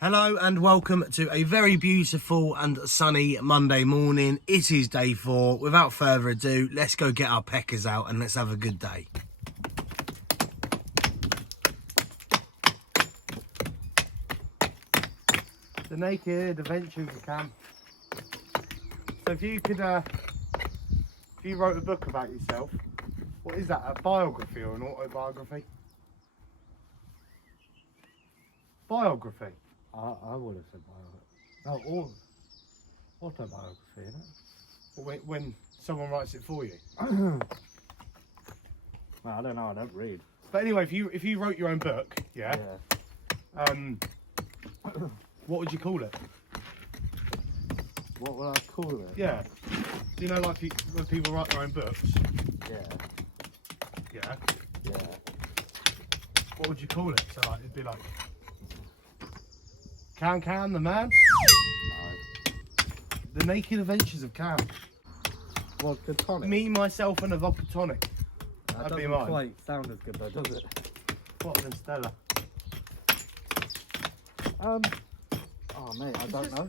Hello and welcome to a very beautiful and sunny Monday morning. It is day 4. Without further ado, let's go get our peckers out and let's have a good day. The Naked Adventures of Cam. So if you could, if you wrote a book about yourself, what is that, a biography or an autobiography? Biography. I would have said biography. No, autobiography, isn't it? When someone writes it for you. Well, I don't know, I don't read. But anyway, if you wrote your own book, yeah. What would you call it? What would I call it? Yeah. Do you know, like, when people write their own books? Yeah. Yeah. Yeah. What would you call it? So, like, it'd be like... Cam the man? No. The Naked Adventures of Cam. Vodka tonic? Me, myself and a vodka tonic. That That'd be doesn't mine. quite sound as good though, does it? What and Stella? Oh mate, I don't know.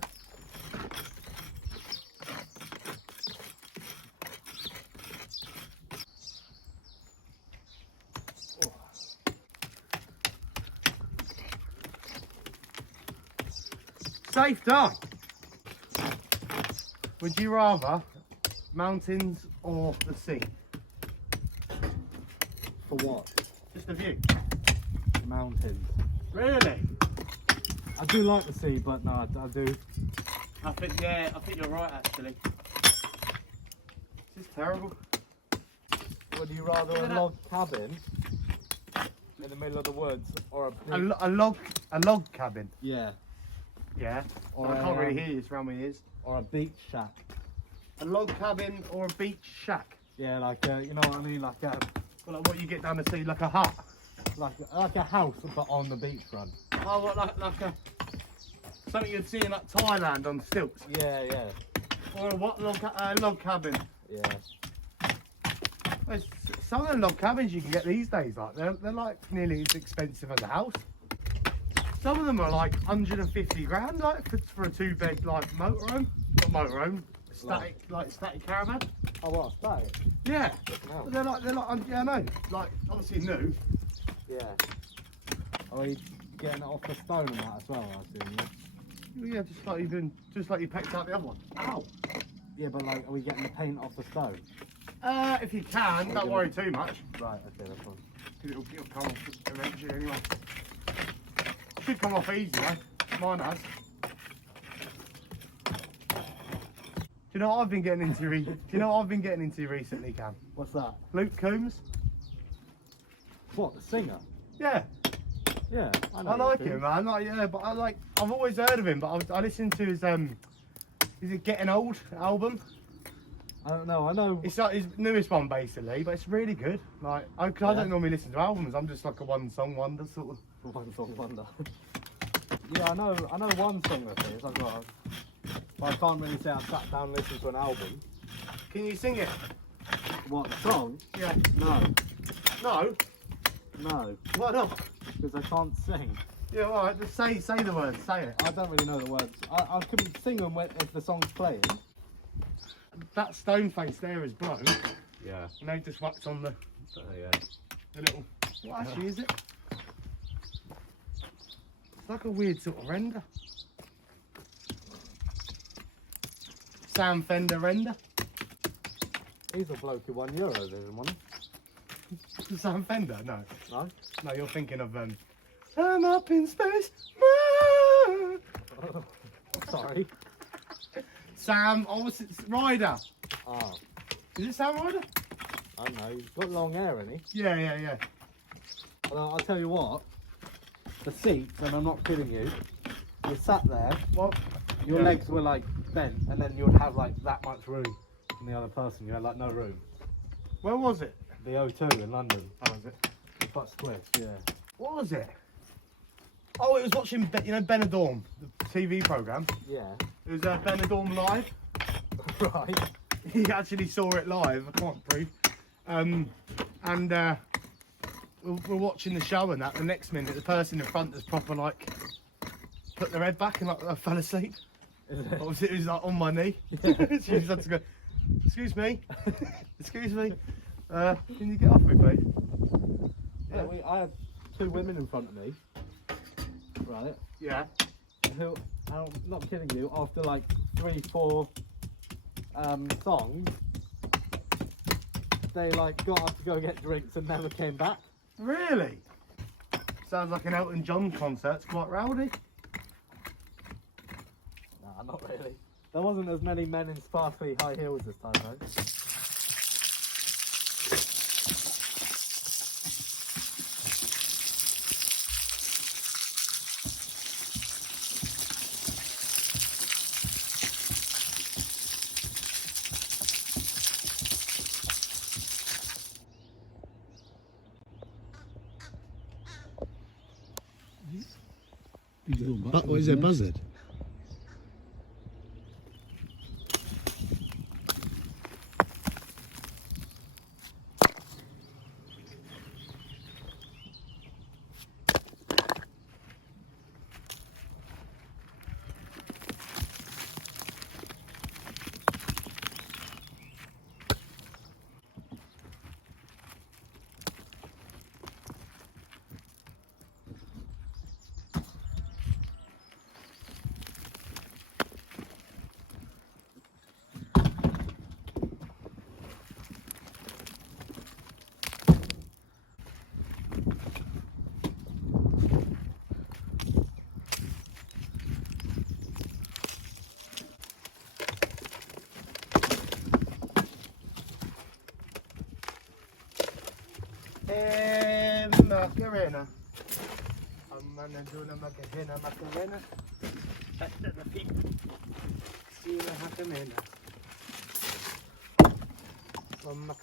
Safe done. Would you rather mountains or the sea? For what? Just a view. Mountains. Really? I do like the sea, but no, I do. I think you're right actually. This is terrible. Would you rather a log cabin in the middle of the woods or a big... A log cabin. Yeah. Yeah. Or I can't really hear you, it's around my ears. Or a beach shack. A log cabin or a beach shack? Yeah, like you know what I mean, like Well, like what you get down the sea, like a hut. like a house, but on the beachfront. Oh, what, like a something you'd see in like Thailand on stilts. Yeah, yeah, Or a what log cabin? yeah. Well, some of the log cabins you can get these days, like they're like nearly as expensive as a house. Some of them are like 150 grand, like for a 2-bed like motorhome, not motorhome, static caravan. Oh, what? Static? Yeah, No. they're like yeah, I know, like obviously new. Yeah. Are we getting it off the stone and that as well? I assume. Yeah? Yeah, just like you picked out the other one. Ow. Yeah, but like, are we getting the paint off the stone? If you can, don't worry too much. Right. Okay, that's fine. It'll come off eventually anyway. Should come off easy, though. Mine has. Do you know what I've been getting into? Recently, Cam? What's that? Luke Combs. What? The singer? Yeah, Yeah. I like him, man. I've always heard of him, but I listened to his is it Getting Old album? I don't know. I know. It's like his newest one basically, but it's really good. Like I don't normally listen to albums. I'm just like a one-song wonder sort of. One song wonder. Yeah, I know one song of his. I've got. But I can't really say I've sat down and listened to an album. Can you sing it? What, the song? Yeah. No. No. No. Why not? Because I can't sing. Yeah, all right. Just say the words. Say it. I don't really know the words. I can sing them if the song's playing. That stone face there is blown, Yeah. and they just waxed on the Yeah. little. What actually is it? It's like a weird sort of render. Sam Fender render. He's a bloke who won Euros, isn't one? Sam Fender? No. No? No, you're thinking of I'm up in space. Oh, sorry. Sam, it's Ryder. Oh, Is it Sam Ryder? I don't know. He's got long hair, hasn't he? Yeah. Well, I'll tell you what. The seats, and I'm not kidding you, you sat there, What? your legs were like bent, and then you would have like that much room. And the other person, you had like no room. Where was it? The O2 in London. Oh, was it? It's quite squish, yeah. What was it? Oh, it was watching, Benidorm, the TV programme. Yeah. It was Benidorm Live. Right. He actually saw it live, I can't prove. We're watching the show and that, the next minute the person in front is proper like put their head back and like I fell asleep. Is it? Obviously, it was like on my knee. Yeah. She just had to go, excuse me, excuse me, can you get off me, please? Yeah, I had 2 women in front of me, right? Yeah. Who, I'm not kidding you, after like 3-4 songs, they like got up to go get drinks and never came back. Really? Sounds like an Elton John concert. It's quite rowdy. Nah, not really. There wasn't as many men in sparkly high heels this time though. What is it, buzzard? Macarena. I'm gonna do the Macarena. Back to the feet. See the Macarena. I'm gonna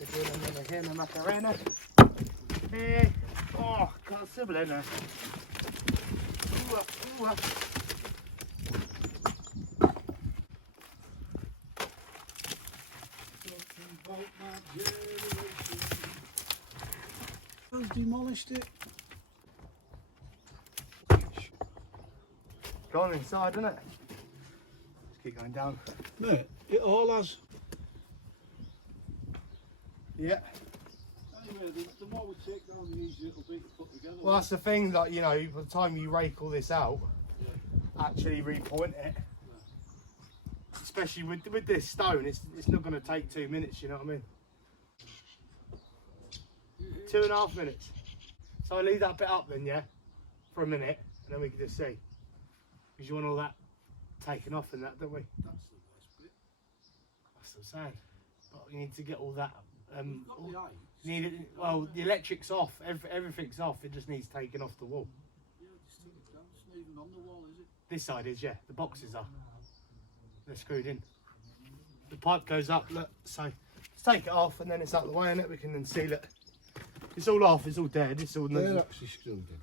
do the Macarena. Hey, oh, can't sibble in there. I've demolished it. Gone inside, isn't it? Just keep going down. Mate, it all has. Yeah. Anyway, the more we take down, the easier it'll be to put together. Well, that's the thing, like, you know, by the time you rake all this out, actually repoint it, especially with this stone, it's not going to take 2 minutes, you know what I mean? 2.5 minutes. So I leave that bit up then, yeah, for a minute, and then we can just see. Because you want all that taken off and that, don't we? That's the worst bit. That's what I'm saying. But you need to get all that. You've got the eye. Need it, well, the electric's off, everything's off, it just needs taken off the wall. Yeah, just take it down. It's not even on the wall, is it? This side is, yeah, the boxes are. They're screwed in. The pipe goes up, look, so let's take it off and then it's out of the way, and we can then seal it. It's all off, it's all dead, it's all They're actually screwed in.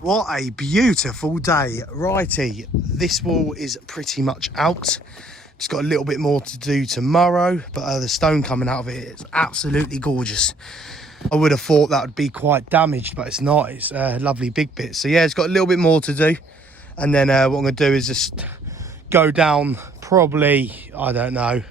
What a beautiful day. Righty, this wall is pretty much out. Just got a little bit more to do tomorrow, but the stone coming out of it is absolutely gorgeous. I would have thought that would be quite damaged, but it's not. It's a lovely big bit. So yeah, it's got a little bit more to do. And then what I'm going to do is just go down probably, I don't know,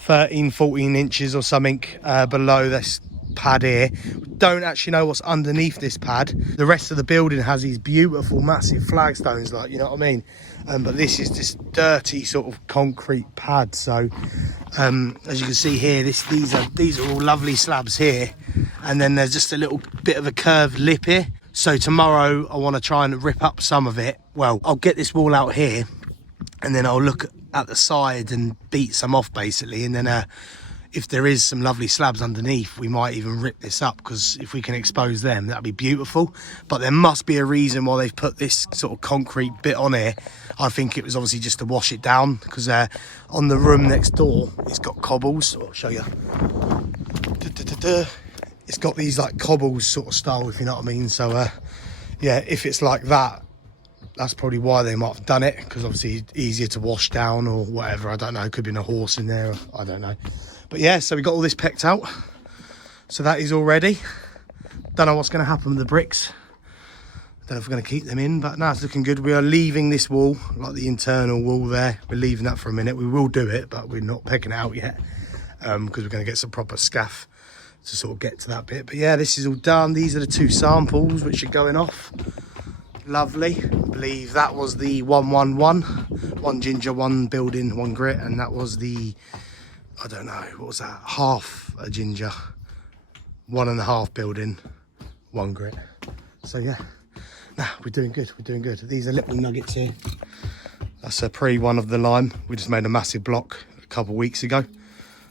13, 14 inches or something below this pad here. don't actually know what's underneath this pad. The rest of the building has these beautiful massive flagstones, like, you know what I mean? But this is this dirty sort of concrete pad. So as you can see here, these are all lovely slabs here, and then there's just a little bit of a curved lip here. So tomorrow I want to try and rip up some of it. Well, I'll get this wall out here, and then I'll look at the side and beat some off basically, and then if there is some lovely slabs underneath, we might even rip this up, because if we can expose them, that'd be beautiful. But there must be a reason why they've put this sort of concrete bit on here. I think it was obviously just to wash it down, because on the room next door, it's got cobbles. So I'll show you. It's got these like cobbles sort of style, if you know what I mean. So yeah, if it's like that, that's probably why they might have done it, because obviously easier to wash down or whatever. I don't know, could be a horse in there, I don't know. But yeah, so we got all this pecked out, so that is all ready. Don't know what's going to happen with the bricks. Don't know if we're going to keep them in, but no, it's looking good. We are leaving this wall, like the internal wall there. We're leaving that for a minute. We will do it, but we're not pecking it out yet, because we're going to get some proper scaff to sort of get to that bit. But yeah, this is all done. These are the 2 samples which are going off. Lovely. I believe that was the 111, 1 ginger, 1 building, 1 grit, and that was the, I don't know, what was that? Half a ginger, 1.5 building, 1 grit. So yeah, nah, we're doing good. We're doing good. These are little nuggets here. That's a one of the lime. We just made a massive block a couple of weeks ago,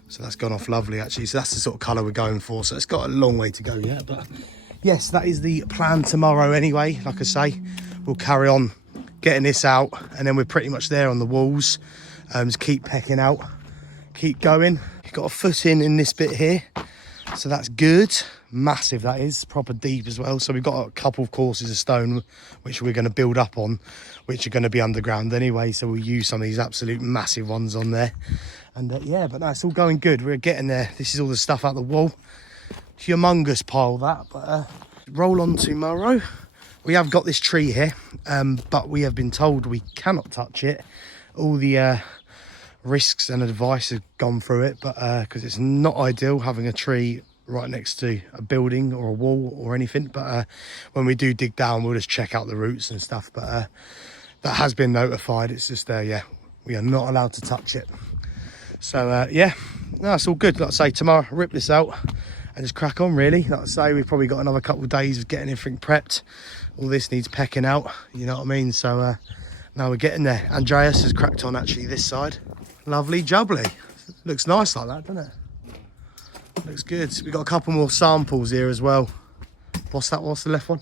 so that's gone off lovely actually. So that's the sort of colour we're going for. So it's got a long way to go yet, but yes, that is the plan tomorrow anyway. Like I say, we'll carry on getting this out, and then we're pretty much there on the walls. Just keep pecking out, keep going. You've got a foot in this bit here, so that's good. Massive, that is, proper deep as well. So we've got a couple of courses of stone which we're going to build up on, which are going to be underground anyway, so we'll use some of these absolute massive ones on there. And yeah, but no, it's all going good. We're getting there. This is all the stuff out the wall. Humongous pile that, but roll on tomorrow. We have got this tree here, but we have been told we cannot touch it. All the risks and advice have gone through it, but because it's not ideal having a tree right next to a building or a wall or anything. But when we do dig down, we'll just check out the roots and stuff. But that has been notified. It's just yeah, we are not allowed to touch it. So yeah, no, it's all good. Like I say, tomorrow rip this out and just crack on really. Like I say, we've probably got another couple of days of getting everything prepped. All this needs pecking out, you know what I mean? So now we're getting there. Andreas has cracked on actually this side. Lovely jubbly. Looks nice like that, doesn't it? Looks good. We've got a couple more samples here as well. What's that? What's the left one?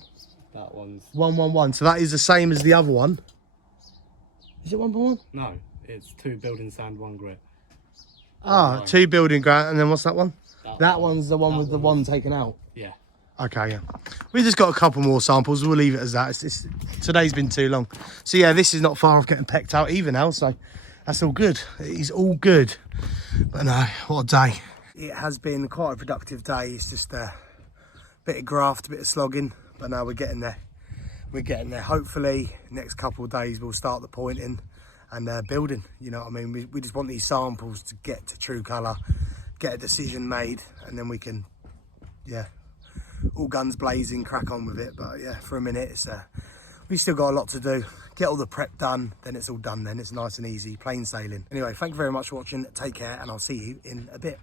That one's 111. So that is the same as the other one. Is it 111? no, it's 2 building sand, 1 grit. Ah, 2 building ground, and then what's that one? That one's the one with the one taken out. Yeah. Okay, yeah. We've just got a couple more samples. We'll leave it as that. Today's been too long. So yeah, this is not far off getting pecked out either now. So that's all good. It is all good. But no, what a day. It has been quite a productive day. It's just a bit of graft, a bit of slogging. But now we're getting there. We're getting there. Hopefully, next couple of days we'll start the pointing and building. You know what I mean? We just want these samples to get to true colour, get a decision made, and then we can, yeah, all guns blazing, crack on with it. But yeah, for a minute, it's we still got a lot to do. Get all the prep done, then it's all done. Then it's nice and easy, plain sailing. Anyway, thank you very much for watching. Take care, and I'll see you in a bit.